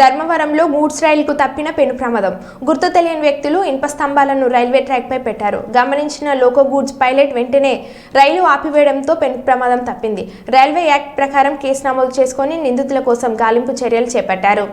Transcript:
ధర్మవరంలో గూడ్స్ రైలుకు తప్పిన పెను ప్రమాదం. గుర్తు తెలియని వ్యక్తులు ఇనుప స్తంభాలను రైల్వే ట్రాక్పై పెట్టారు. గమనించిన లోకో గూడ్స్ పైలట్ వెంటనే రైలు ఆపివేయడంతో పెను ప్రమాదం తప్పింది. రైల్వే యాక్ట్ ప్రకారం కేసు నమోదు చేసుకుని నిందితుల కోసం గాలింపు చర్యలు చేపట్టారు.